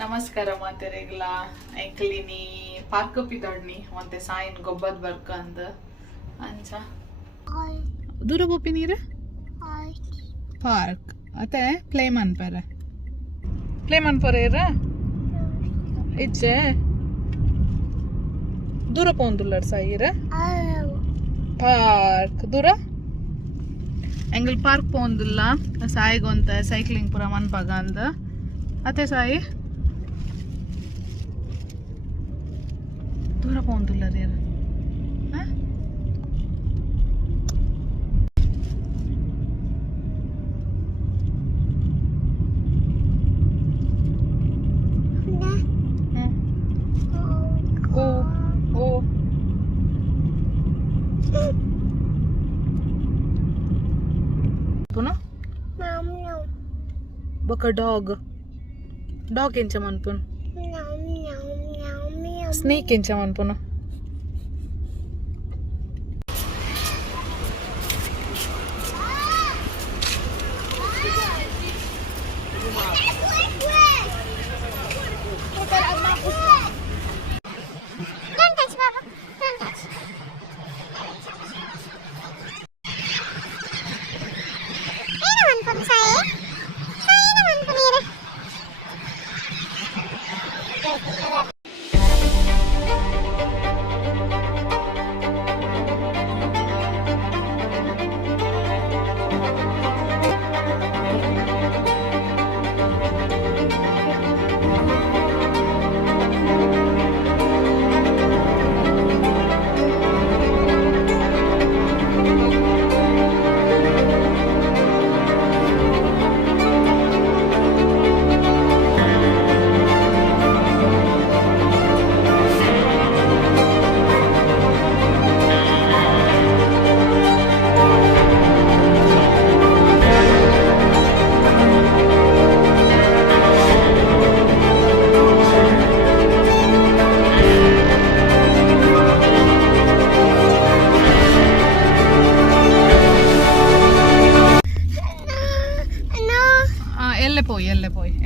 ನಮಸ್ಕಾರ ಮಾತೆರೆಗ್ಲ ಎಂಕ್ಲಿನಿ ಪಾರ್ಕ್ ಪಿದಾಡ್ನಿ ಮತ್ತೆ ಸಾಯಿನ್ ಗೊಬ್ಬದ್ ಬರ್ಕ ಅಂದ ಅಂಚ ದೂರ ಬೋಪಿ ನೀರು ಪಾರ್ಕ್ ಅತ್ತೆ ಪ್ಲೇ ಮನ್ಪರೆ ಇರ ಇಜ್ಜೆ ದೂರ ಪೋಂದುಲ್ಲರ್ ಸಾಯಿರ ಪಾರ್ಕ್ ದೂರ ಎಂಗಲ್ ಪಾರ್ಕ್ ಪೋಂದುಲ್ಲ ಸಾಯಿಗೊಂತ ಸೈಕ್ಲಿಂಗ್ ಪೂರ ಮನ್ಪಾಗ ಅಂದ ಅತ್ತೆ ಸಾಯಿ ದೂರ ಪೋಂದುಲ್ಲ ರೀ ಬೊಕ ಡಾಗ್ ಎಂಚ ಮನ್ಪುನು ಸ್ನೇಕ್ ಎಂಚ ಮನ್ಪುನು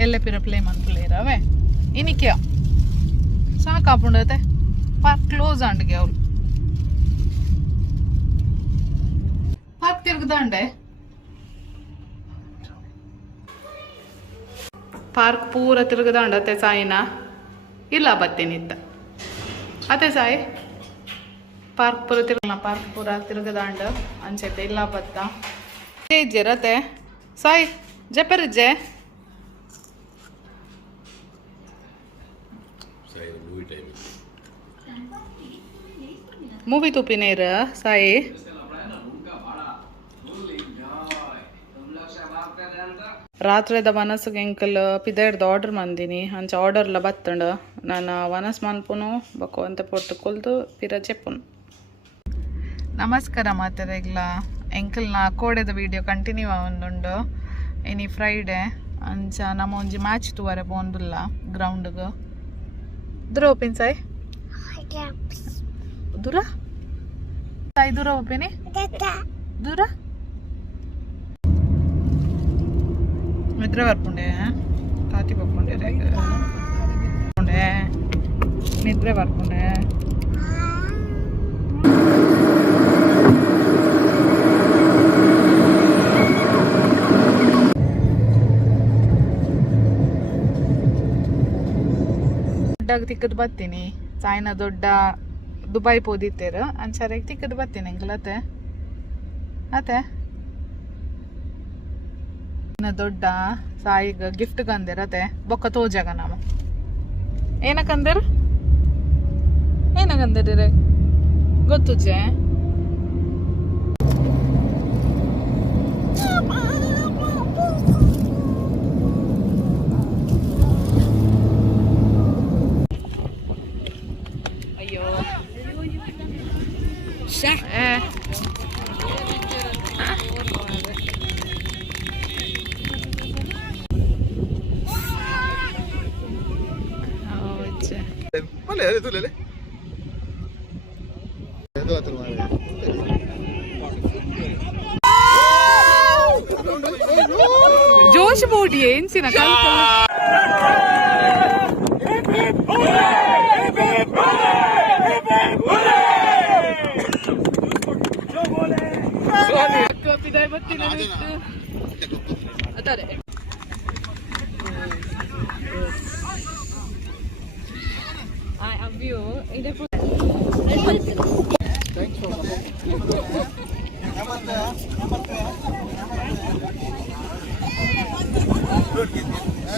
elle pira play man player ave inikya saaka pundate park close andge avulu park tirgdande park pura tirgdandate saina illa battenitta ate sai park pura tirgdanda anchete illa batta jerate sai jeperje movie ತುಪ್ಪಿನೇರ ಸಾಯಿ ರಾತ್ರಿದ ವನಸ್ಗೆ ಎಂಕಲ್ ಪಿದಾಡ್ದು order ಮಂದಿನಿ ಅಂಚ ಆರ್ಡರ್ಲ ಬತ್ತಂಡ ನಾನು ವನಸ್ ಮನ್ಪುನು ಬಕ್ಕು ಅಂತ ಪೊಟ್ಟು ಕೊಲ್ದು ಪಿರ ಚೆಪ್ಪುನು ನಮಸ್ಕಾರ ಮಾತೆರೆಗ್ಲ ಎಂಕಲ್ನ ಕೋಡೆದ ವಿಡಿಯೋ ಕಂಟಿನ್ಯೂ ಆವೊಂದುಂಡು ಇನಿ ಫ್ರೈಡೆ ಅಂಚ ನಮ್ಮ ಒಂಜಿ ಮ್ಯಾಚ್ ತೂವರೆ ಪೋಂದುಲ್ಲ ಗ್ರೌಂಡ್ಗೆ ದೂರ ಓಪಿನ್ ಸಾಯ್ ದೂರ ಸಾಯಿ ದೂರ ಓಪಿನಿ ದೂರ ನಿದ್ರೆ ಬರ್ಪುಂಡೆ ತಾತಿ ಬರ್ಪುಂಡೆ ನಿದ್ರೆ ಬರ್ಪುಂಡೆ ತಿಕ್ಕದ್ ಬರ್ತೀನಿ ಸಾಯಿನ ದೊಡ್ಡ ದುಬೈ ಪೋದಿತ್ತೇರ ಅಂಚಾರಿಗೆ ತಿಕ್ಕದ್ ಬರ್ತೀನಿ ಎಂಗಲತ್ತೆ ಅತ್ತೆ ದೊಡ್ಡ ಸಾಯಿಗ ಗಿಫ್ಟ್ ಕಂದಿರತ್ತೆ ಬೊಕ್ಕ ತೋಜಾಗ ನಾವು ಏನಕ್ಕಂದಿರ ಏನಕ್ಕಂದಿರ ಗೊತ್ತುಜೆ जोश बोडिये इंसिना I have you.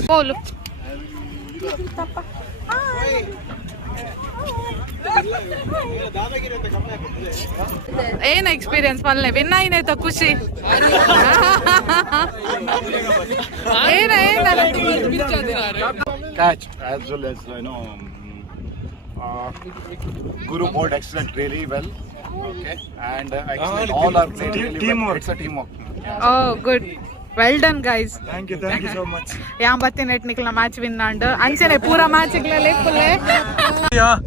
Polo. ಏನ್ ಎಕ್ಸ್ಪೀರಿಯನ್ಸ್ ಪಲ್ಲೆ ವಿನ್ ಆಯ್ತ ಖುಷಿ ಏನ catch as well as Guru bowled excellent really well. Okay, and excellent all are played really teamwork. It's a teamwork. Oh, good. Well done, guys. Thank you so much. Yeah, but the technical match win and anchene pura match iglale fulle. Yeah.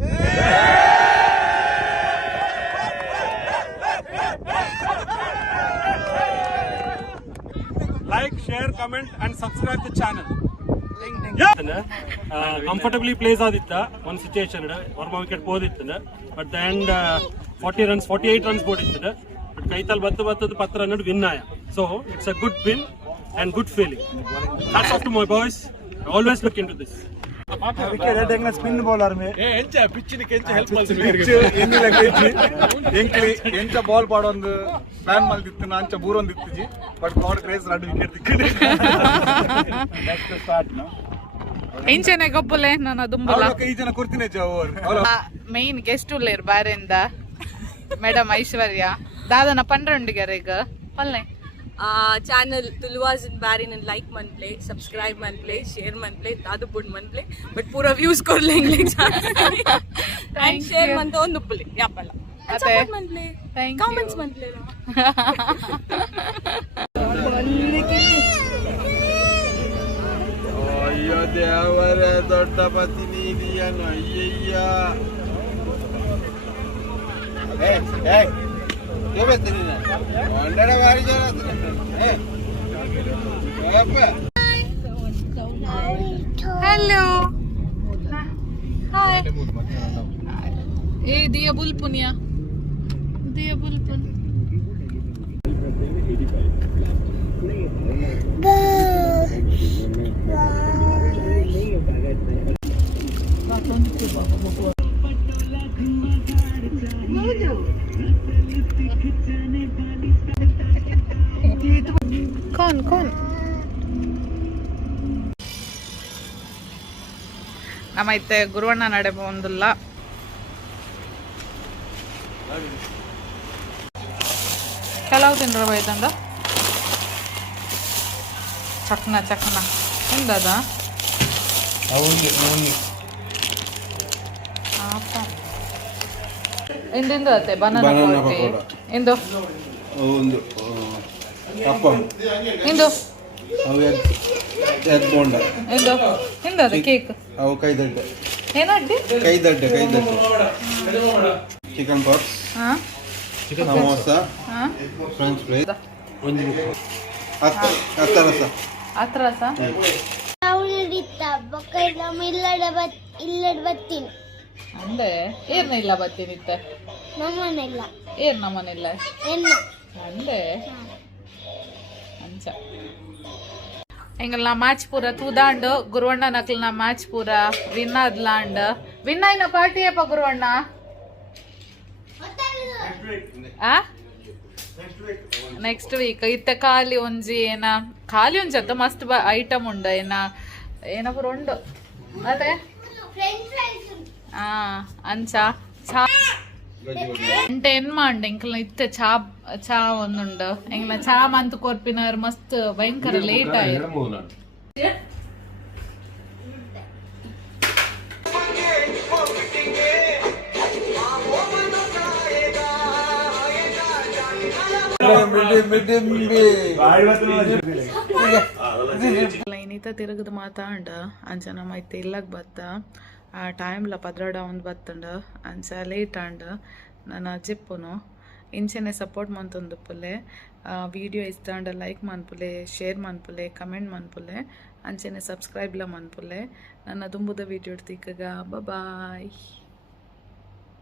Like, share, comment, and subscribe the channel. Comfortably plays aditta one situation one wicket podittana but the end 48 runs podittana but kaital battu 10 run win aya so it's a good win and good feeling. Hats off to my boys. I always look into this. Spin bowler ಎಂಚ ball ಪಾಡೊಂದು plan ಮಲ್ದಿತ್ತು ಅಂಚ ಬೂರೊಂದು ಇತ್ತಿಜಿ but God grace 2 wicket ದಿಕ್ಕಿದೆ next start ನೋ ಇಂಚನೆ ಗೊಬ್ಬಲೆ ನಾನು ದುಂಬಲ ಈ ಜನ ಕೊಡ್ತೀನಿ ಮೇನ್ ಗೆಸ್ಟ್ ಉಳ್ಳೇರು ಬಾರೆಂದ ಮೇಡಮ್ ಐಶ್ವರ್ಯ ದಾದನ ಪಂಡ್ರಂಡಿಗೆರೆ ಈಗ ಪಲ್ಲೆ ಚಾನಲ್ ತುಳುವಾಸ್ ಇನ್ ಬ್ಯಾರಿನ್ ಲೈಕ್ ಮನ್ಪ್ಲೆ ಸಬ್ಸ್ಕ್ರೈಬ್ ಮನ್ಪ್ಲೆ ಶೇರ್ ಮನ್ಪ್ಲೆ ದಾದು ಬುಡ್ ಮನ್ಪ್ಲೆ ಬಟ್ ಪೂರ ವ್ಯೂಸ್ ಕೊಡ್ಲೆ ಇಂಗ್ಲಿಷ್ ಅಂಡ್ ಶೇರ್ ಮಂತ ಒಂದು ಉಪ್ಪಲೆ ಯಾಪಲ್ಲ ಅತೆ ಮನ್ಪ್ಲೆ ಥ್ಯಾಂಕ್ ಕಾಮೆಂಟ್ಸ್ ಮನ್ಪ್ಲೆ ಅಯ್ಯೋ ದೇವರೇ ದೊಡ್ಡ ಪತಿ ನೀನು ಅಯ್ಯಯ್ಯ हेलो हाय ए दिया बुलपुनिया दिया बुलपुन कौन ನಮ್ಮೈತೆ ಗುರುವಣ್ಣ ನಡೆ ಬಂದಿಲ್ಲ ಕೆಲವು ತಿಂದ್ರ ಬೈತಂದ ಚಕ್ನ ಹಿಂದದ ಎಂದಿಂದು ಅತ್ತೆ ಬನಾನಾ ಎಂದು ಒಂದು ಅಪ್ಪ ಇಂದು ಅವು ಎಗ್ ಬೋಂಡ ಎಂದು ಹಿಂದದ ಕೇಕ್ ಅವು ಕೈದಡ್ಡೆ ಏನಡ್ಡಿ ಕೈದಡ್ಡೆ chicken pops samosa french fry ಅತ್ರಸ ಅಂದೆ ಏರ್ನ ಇಲ್ಲ ಬತ್ತೀನಿತ್ತ ನಮ್ಮನೆಲ್ಲ ಅಂದೆ ಅಂಚ ಎಂಗಲ್ನ ಮ್ಯಾಚ್ ಪೂರ ತೂದಾಂಡ್ ಗುರುವಣ್ಣ ನಕಲ್ನ ಮ್ಯಾಚ್ ಪೂರ ವಿನ್ ಆದ್ಲಾಂಡ್ ವಿನ್ ಆಯ್ನ ಪಾರ್ಟಿ ಏಪ ಗುರುವಣ್ಣ ನೆಕ್ಸ್ಟ್ ವೀಕ್ ಇತ್ತ ಖಾಲಿ ಒಂಜಿ ಖಾಲಿ ಒಂಜಿ ಮಸ್ತ್ ಐಟಮ್ ಉಂಡ ಏನ ಪೂರ ಉಂಡು ಅದೇ ಅಂಚ ಚಾ అంటే ఎన్మాండి ఇంకల్న ఇత్తే చా ಒಂದುಂಡು ಎಂಗ್ಲ ಚಾ ಮಂತ್ ಕೊರ್ಪಿನಾರ್ ಮಸ್ತ್ ಭಯಂಕರ ಲೇಟ್ ಆಯ್ತು ಇನ್ನಿತ ತಿರುಗದು ಮಾತಾಂಡ ಅಂಚನ ಮೈತೆ ಇಲ್ಲಗ್ ಬತ್ತ ಆ ಟೈಮ್ಲ ಪದ್ರಾಡ ಒಂದು ಬತ್ತಂಡ ಅಂಚ ಲೇಟ್ ಆಂಡ್ ನಾನು ಜಿಪ್ಪುನು ಇಂಚನೆ ಸಪೋರ್ಟ್ ಮಂತೊಂದುಪ್ಪುಲೆ ವಿಡಿಯೋ ಇಸ್ತಾಂಡ ಲೈಕ್ ಮನ್ಪುಲೆ ಶೇರ್ ಮನ್ಪುಲೆ ಕಮೆಂಟ್ ಮನ್ಪುಲೆ ಅಂಚನೆ ಸಬ್ಸ್ಕ್ರೈಬ್ಲ ಮನ್ಪುಲೆ ನನ್ನ ದುಂಬುದ ವಿಡಿಯೋ ಇಡ್ತಿಕ್ಕಗ ಬಾಯ್